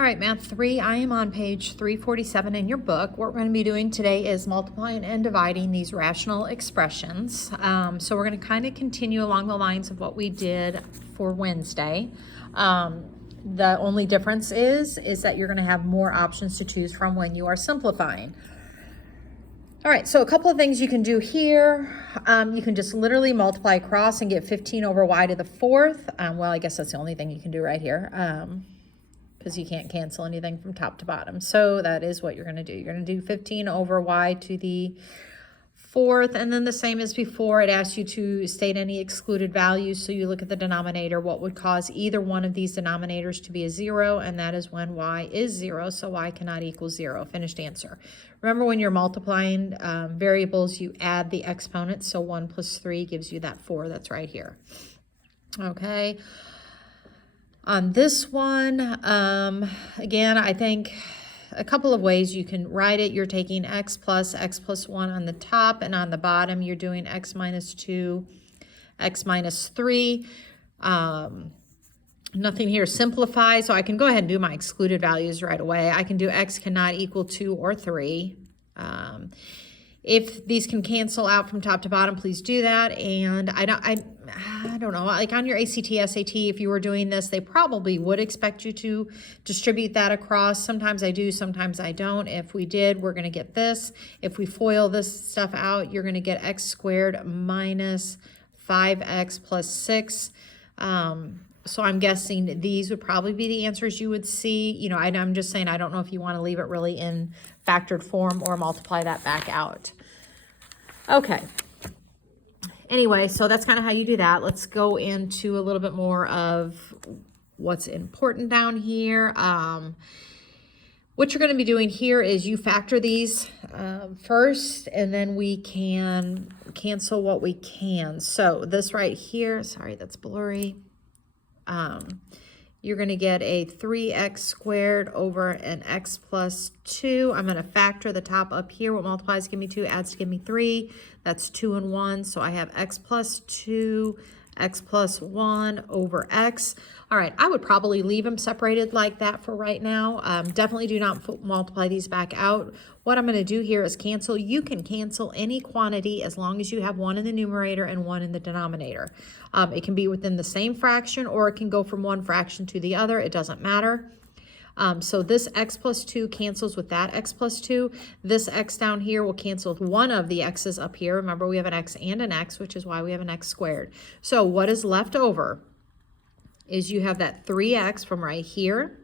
All right, Math 3, I am on page 347 in your book. What we're going to be doing today is multiplying and dividing these rational expressions. So we're going to kind of continue along the lines of what we did for Wednesday. The only difference is that you're going to have more options to choose from when you are simplifying. All right, so a couple of things you can do here. You can just literally multiply across and get 15 over y to the fourth. Well, I guess that's the only thing you can do right here. Because you can't cancel anything from top to bottom. So that is what you're going to do. You're going to do 15 over y to the fourth, and then the same as before, it asks you to state any excluded values. So you look at the denominator, what would cause either one of these denominators to be a 0, and that is when y is 0, so y cannot equal 0. Finished answer. Remember, when you're multiplying variables, you add the exponents, so 1 plus 3 gives you that 4 that's right here. Okay. On this one, again, I think a couple of ways you can write it. You're taking x plus 1 on the top, and on the bottom, you're doing x minus 2, x minus 3. Nothing here simplify, so I can go ahead and do my excluded values right away. I can do x cannot equal 2 or 3. If these can cancel out from top to bottom, please do that. And I don't know, like on your ACT, SAT, if you were doing this, they probably would expect you to distribute that across. Sometimes I do, sometimes I don't. If we did, we're going to get this. If we FOIL this stuff out, you're going to get x squared minus 5x plus 6. So I'm guessing these would probably be the answers you would see. You know, I'm just saying, I don't know if you want to leave it really in factored form or multiply that back out. Okay. Anyway, so that's kind of how you do that. Let's go into a little bit more of what's important down here. What you're going to be doing here is you factor these first, and then we can cancel what we can. So this right here, sorry, that's blurry. You're going to get a 3x squared over an x plus 2. I'm going to factor the top up here. What multiplies to give me 2 adds to give me 3. That's 2 and 1. So I have x plus 2, x plus 1 over x. All right, I would probably leave them separated like that for right now. Definitely do not multiply these back out. What I'm going to do here is cancel. You can cancel any quantity as long as you have one in the numerator and one in the denominator. It can be within the same fraction, or it can go from one fraction to the other. It doesn't matter. So this x plus 2 cancels with that x plus 2. This x down here will cancel with one of the x's up here. Remember, we have an x and an x, which is why we have an x squared. So what is left over is you have that 3x from right here.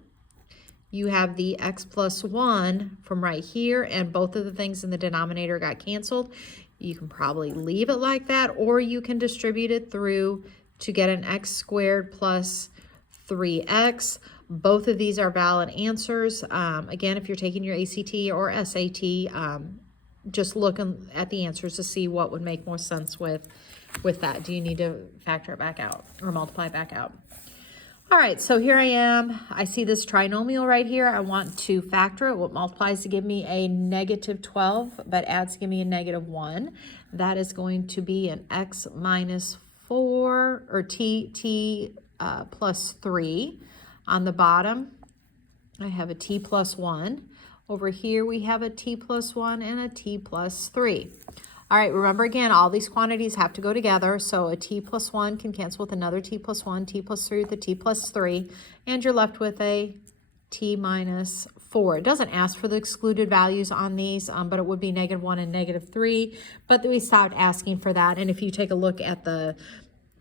You have the x plus 1 from right here, and both of the things in the denominator got canceled. You can probably leave it like that, or you can distribute it through to get an x squared plus 3x. Both of these are valid answers. Again, if you're taking your ACT or SAT, just look at the answers to see what would make more sense with that. Do you need to factor it back out or multiply it back out? All right, so here I am. I see this trinomial right here. I want to factor it. What multiplies to give me a negative 12, but adds to give me a negative 1. That is going to be an x minus 4, or t plus 3. On the bottom, I have a t plus 1. Over here, we have a t plus 1 and a t plus 3. All right, remember again, all these quantities have to go together. So a t plus 1 can cancel with another t plus 1, t plus 3 with a t plus 3, and you're left with a t minus 4. It doesn't ask for the excluded values on these, but it would be negative 1 and negative 3. But we stopped asking for that. And if you take a look at the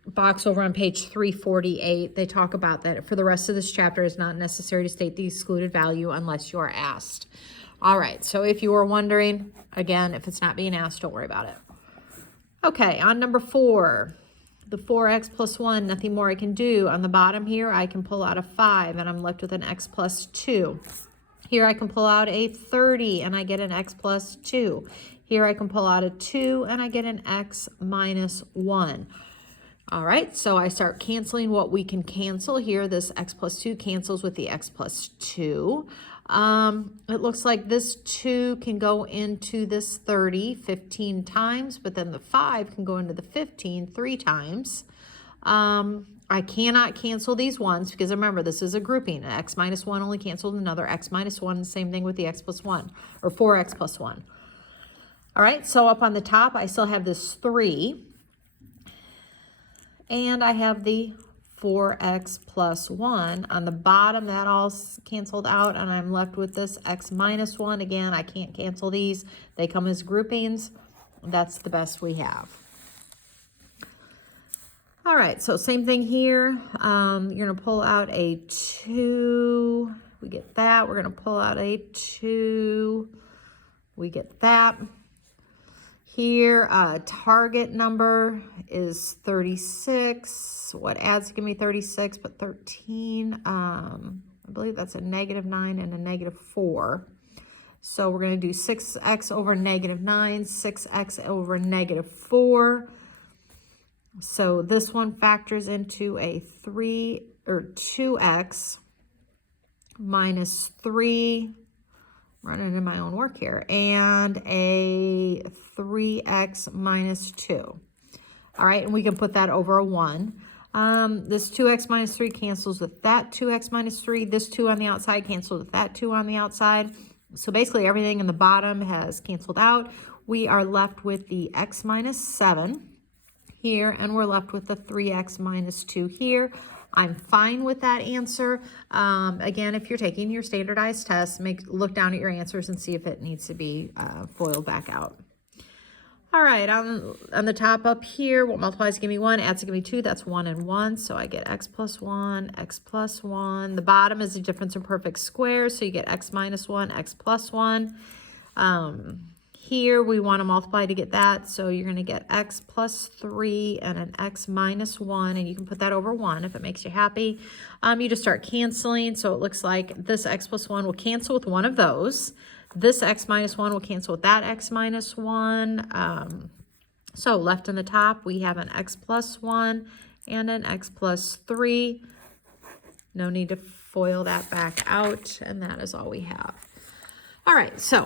box over on page 348, they talk about that for the rest of this chapter. It's not necessary to state the excluded value unless you are asked. All right, so if you were wondering, again, if it's not being asked, don't worry about it. Okay, on number 4, the 4x plus 1, nothing more I can do. On the bottom here, I can pull out a 5, and I'm left with an x plus 2. Here I can pull out a 30, and I get an x plus 2. Here I can pull out a 2, and I get an x minus 1. All right, so I start canceling what we can cancel here. This x plus 2 cancels with the x plus 2. It looks like this 2 can go into this 30 15 times, but then the 5 can go into the 15 3 times. I cannot cancel these ones because remember, this is a grouping. An x minus 1 only canceled another x minus 1. The same thing with the x plus 1, or 4x plus 1. All right, so up on the top, I still have this 3. And I have the 4x plus 1. On the bottom, that all canceled out, and I'm left with this x minus 1. Again, I can't cancel these. They come as groupings. That's the best we have. All right, so same thing here. You're going to pull out a 2. We get that. We're going to pull out a 2. We get that. Here, target number is 36. What adds give me 36, but 13. I believe that's a -9 and a -4. So we're going to do 6x over -9, 6x over -4. So this one factors into a 2x minus 3, running in my own work here, and a 3x minus 2. All right, and we can put that over a 1. This 2x minus 3 cancels with that 2x minus 3. This 2 on the outside cancels with that 2 on the outside. So basically everything in the bottom has canceled out. We are left with the x minus 7 here, and we're left with the 3x minus 2 here. I'm fine with that answer. Again, if you're taking your standardized test, look down at your answers and see if it needs to be FOILed back out. All right, on the top up here, what multiplies to give me 1, adds to give me 2, that's 1 and 1, so I get x plus 1, x plus 1. The bottom is the difference in perfect squares, so you get x minus 1, x plus 1. Here we want to multiply to get that, so you're going to get x plus 3 and an x minus 1, and you can put that over 1 if it makes you happy. You just start canceling, so it looks like this x plus 1 will cancel with one of those. This x minus 1 will cancel with that x minus 1. So left in the top, we have an x plus 1 and an x plus 3. No need to FOIL that back out, and that is all we have. All right, so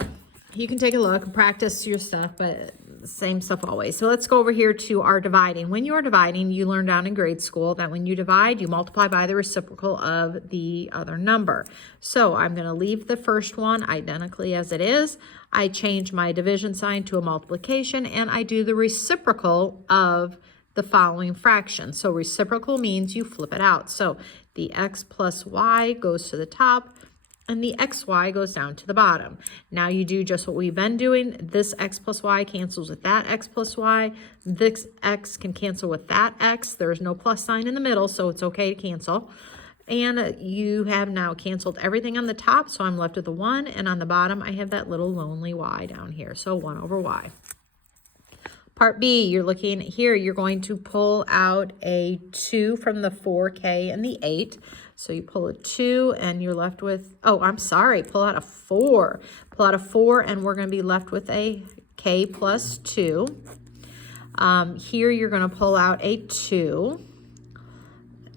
you can take a look and practice your stuff, but same stuff always. So let's go over here to our dividing. When you are dividing, you learn down in grade school that when you divide, you multiply by the reciprocal of the other number. So I'm going to leave the first one identically as it is. I change my division sign to a multiplication, and I do the reciprocal of the following fraction. So reciprocal means you flip it out. So the x plus y goes to the top, and the xy goes down to the bottom. Now you do just what we've been doing. This x plus y cancels with that x plus y. This x can cancel with that x. There's no plus sign in the middle, so it's okay to cancel. And you have now canceled everything on the top, so I'm left with a 1, and on the bottom I have that little lonely y down here, so 1 over y. Part B, you're looking here, you're going to pull out a 2 from the 4K and the 8. So you pull a 2 and you're left with, oh, I'm sorry, pull out a 4. Pull out a 4 and we're going to be left with a K plus 2. Here you're going to pull out a 2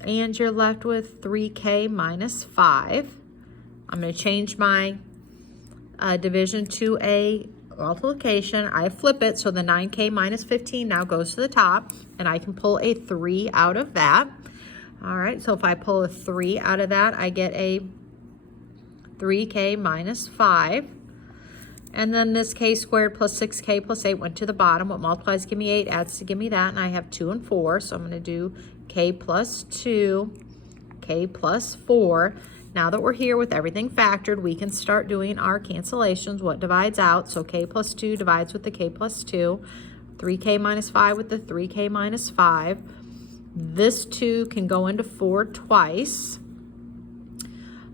and you're left with 3K minus 5. I'm going to change my division to a multiplication. I flip it, so the 9K minus 15 now goes to the top, and I can pull a 3 out of that. All right, so if I pull a 3 out of that, I get a 3K minus 5. And then this K squared plus 6K plus 8 went to the bottom. What multiplies to give me 8 adds to give me that, and I have 2 and 4. So I'm going to do K plus 2, K plus 4. Now that we're here with everything factored, we can start doing our cancellations. What divides out? So K plus 2 divides with the K plus 2. 3K minus 5 with the 3K minus 5. This 2 can go into 4 twice.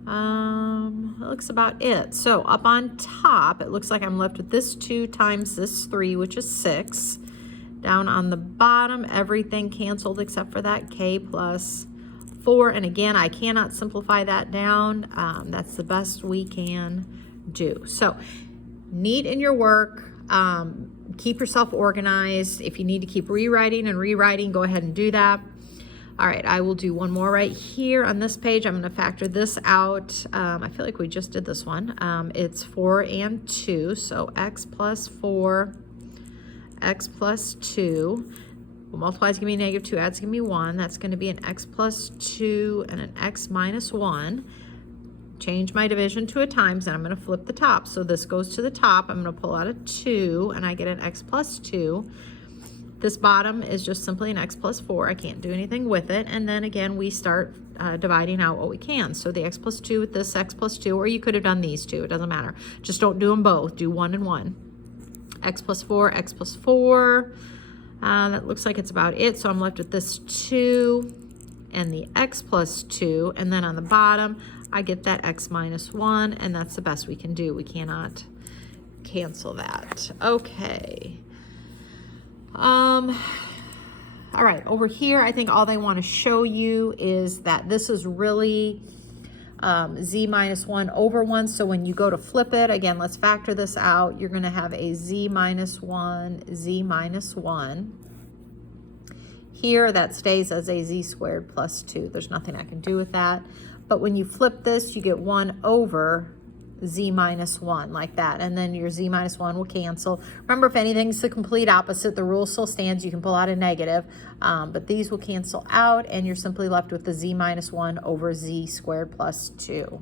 That looks about it. So up on top, it looks like I'm left with this 2 times this 3, which is 6. Down on the bottom, everything canceled except for that K plus 4. And again, I cannot simplify that down. That's the best we can do. So neat in your work. Keep yourself organized. If you need to keep rewriting and rewriting, go ahead and do that. All right, I will do one more right here on this page. I'm going to factor this out. I feel like we just did this one. It's 4 and 2, so x plus 4, x plus 2. What multiplies to give me negative 2, adds to give me 1. That's going to be an x plus 2 and an x minus 1. Change my division to a times, and I'm going to flip the top. So this goes to the top. I'm going to pull out a 2, and I get an x plus 2. This bottom is just simply an x plus 4. I can't do anything with it. And then again, we start dividing out what we can. So the x plus 2 with this x plus 2, or you could have done these two. It doesn't matter. Just don't do them both. Do 1 and 1. X plus 4, x plus 4. That looks like it's about it. So I'm left with this 2 and the x plus 2. And then on the bottom, I get that x minus 1. And that's the best we can do. We cannot cancel that. Okay. All right, over here, I think all they want to show you is that this is really z minus 1 over 1. So when you go to flip it, again, let's factor this out. You're going to have a z minus 1, z minus 1. Here, that stays as a z squared plus 2. There's nothing I can do with that. But when you flip this, you get 1 over z minus 1, like that, and then your z minus 1 will cancel. Remember, if anything's the complete opposite, the rule still stands. You can pull out a negative, but these will cancel out, and you're simply left with the z minus 1 over z squared plus 2.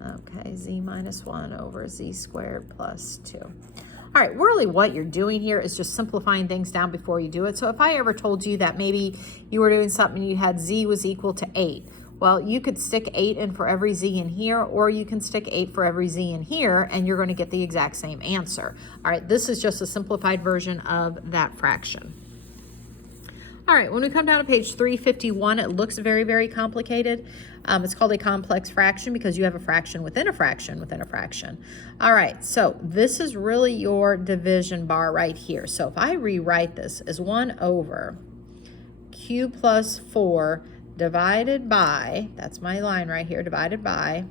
Okay, z minus 1 over z squared plus 2. All right, really what you're doing here is just simplifying things down before you do it. So if I ever told you that maybe you were doing something and you had z was equal to 8, well, you could stick 8 in for every z in here, or you can stick 8 for every z in here, and you're going to get the exact same answer. All right, this is just a simplified version of that fraction. All right, when we come down to page 351, it looks very, very complicated. It's called a complex fraction because you have a fraction within a fraction within a fraction. All right, so this is really your division bar right here. So if I rewrite this as 1 over q plus 4 divided by, that's my line right here, divided by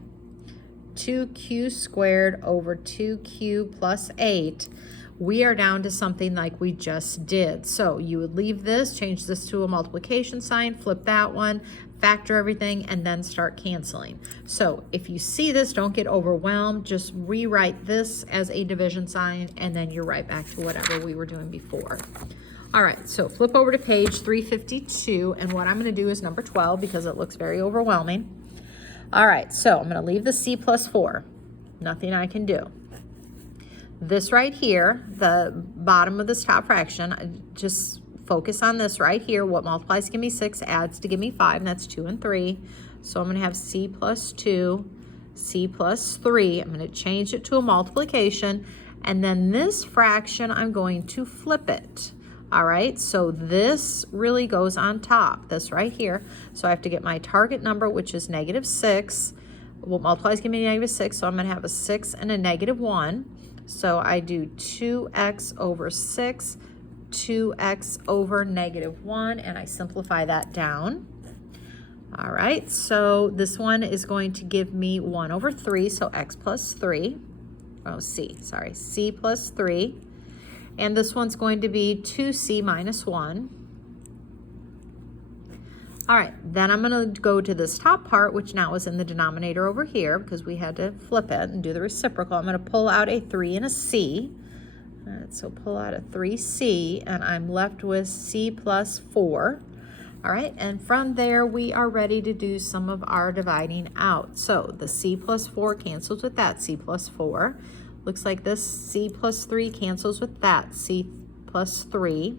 2q squared over 2q plus 8, we are down to something like we just did. So you would leave this, change this to a multiplication sign, flip that one, factor everything, and then start canceling. So if you see this, don't get overwhelmed. Just rewrite this as a division sign, and then you're right back to whatever we were doing before. All right, so flip over to page 352, and what I'm going to do is number 12 because it looks very overwhelming. All right, so I'm going to leave the c plus 4. Nothing I can do. This right here, the bottom of this top fraction, just focus on this right here. What multiplies to give me 6 adds to give me 5, and that's 2 and 3. So I'm going to have c plus 2, c plus 3. I'm going to change it to a multiplication, and then this fraction, I'm going to flip it. All right, so this really goes on top, this right here. So I have to get my target number, which is -6. What multiplies give me -6, so I'm going to have a 6 and a -1. So I do 2x over 6, 2x over -1, and I simplify that down. All right, so this one is going to give me 1 over 3, so x plus 3. Oh, c plus 3. And this one's going to be 2c minus 1. All right, then I'm going to go to this top part, which now is in the denominator over here because we had to flip it and do the reciprocal. I'm going to pull out a 3 and a c. All right, so pull out a 3c, and I'm left with c plus 4. All right, and from there, we are ready to do some of our dividing out. So the c plus 4 cancels with that c plus 4. Looks like this c plus 3 cancels with that c plus 3.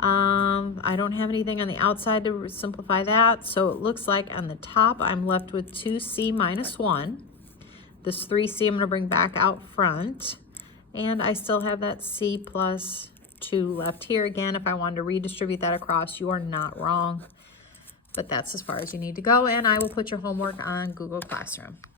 I don't have anything on the outside to simplify that, so it looks like on the top I'm left with 2c minus 1. This 3c I'm going to bring back out front, and I still have that c plus 2 left here. Again, if I wanted to redistribute that across, you are not wrong, but that's as far as you need to go, and I will put your homework on Google Classroom.